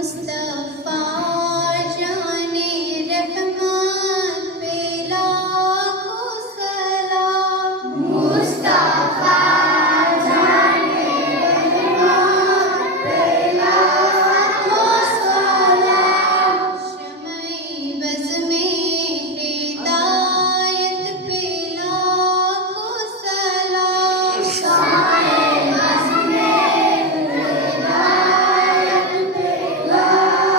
मुस्तफा जाने रहमान पे लाखों सलाम। मुस्तफा जाने रहमान पे लाखों सलाम। शम्ए बज़ में हिदायत पे लाखों सलाम। शम्ए बज़ में हिदायत पे लाखों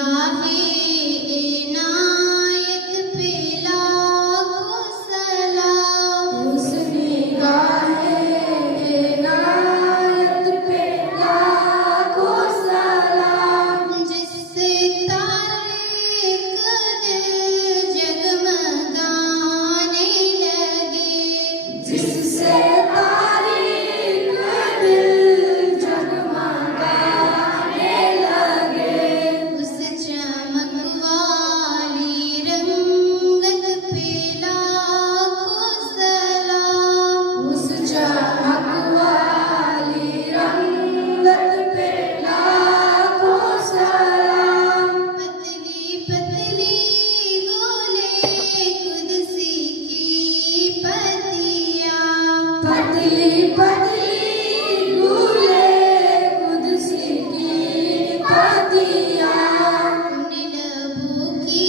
इलाही इनायत पे लाखों सलाम। उस निगाहे इनायत पे लाखों सलाम। जिससे तारीक दिल जगमगाने लगे, जिससे तारीक दिल जगमगाने लगे। उस चमक वाली रंगत पे लाखों सलाम। उस चमक वाली रंगत पे लाखों सलाम। पतली पतली गोले कुदसी की पतियाँ, पतली पतली गूले कुदसी की पतियाँ। उन लबों की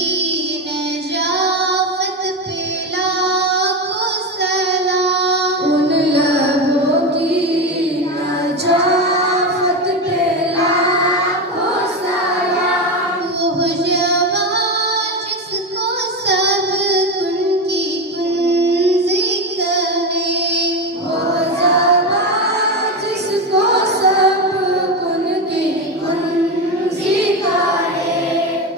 नजाफत पे लाखों सलाम। उन लबों की नजाफत पे लाखों सलाम। वो जवान जिसको सब कुन की कुंजी कहे, वो ज़बान जिसको सब कुन की कुंजी कहे।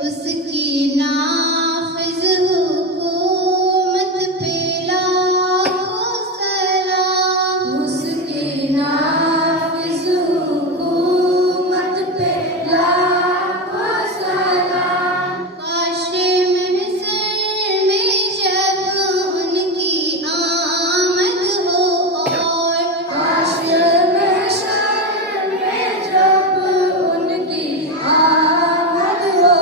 उसकी नाफिज हुकूमत पे लाखों सलाम। उसकी नाफिज हुकूमत पे लाखों सलाम। काशे महज़र में जब उनकी आमद हो, और हाशिर महशर में जब उनकी आमद हो।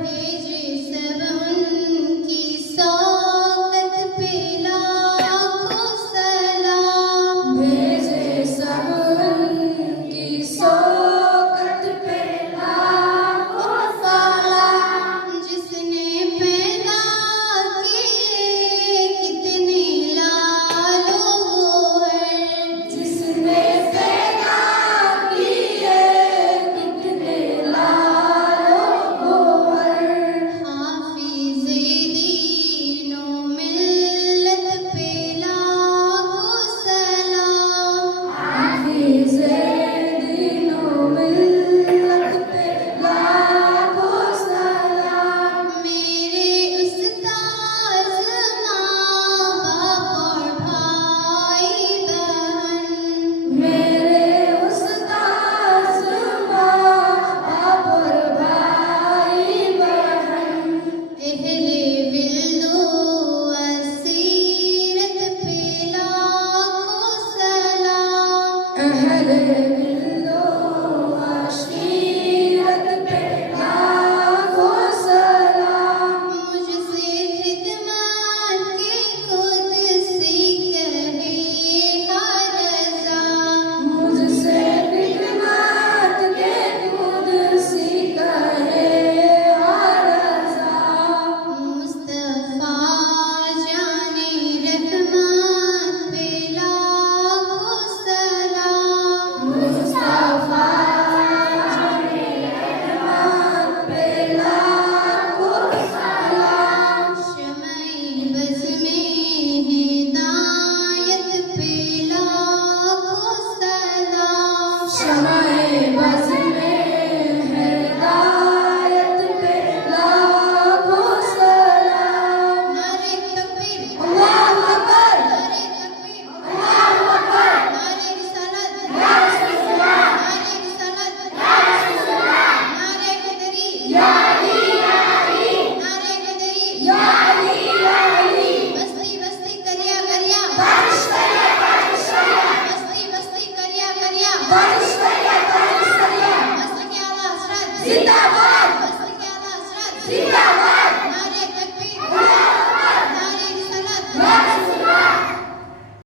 भेजे सब उनकी सौकत पे लाखों सलाम। भेजे सब उनकी शौकत पे लाखों सलाम। जिसने पैदा किए कितने लालो गोहर, जिसने पैदा किए कितने लालो गोहर। हाफिज़े दीनो मिल्लत पे लाखों सलाम। हाफिज़े दीनो मिल्लत पे लाखों सलाम। मेरे उस्ताद माँ बाप और भाई बहन, मेरे उस्ताद माँ बाप और भाई बहन। अहले विल्दो असीरत पे लाखों सलाम। अहले बिल्लो अशीरत पे लाखों सलाम। मुझसे खिदमत के खुद सी कहे हर रज़ा, मुझसे खिदमत के खुद सी कहे हर रज़ा। मुस्तफा जाने रहमान पे लाखों सलाम। मुस्तफा जाने रहमान पे लाखों सलाम। शमई बज़ में हिदायत पे लाखों सलाम। शमए बज़ में हिदायत पे लाखों सलाम। नारे तकबीर, अल्लाहु अकबर। नारे तकबीर, अल्लाहु अकबर। नारे रिसालत, या रसूलल्लाह। नारे रिसालत, या रसूलल्लाह। नारे हैदरी, या अली या अली। नारे हैदरी। या अली या अली। बस्ती बस्ती करिया करिया, बारिश करिए बारिश करिए। बस्ती बस्ती करिया करिया, बारिश करिए बारिश करिए। मस्लिक आला हज़रत जिंदाबाद। मस्लिक आला हज़रत जिंदाबाद। नारे तकबीर, अल्लाहु अकबर। नारे रिसालत, या रसूलल्लाह।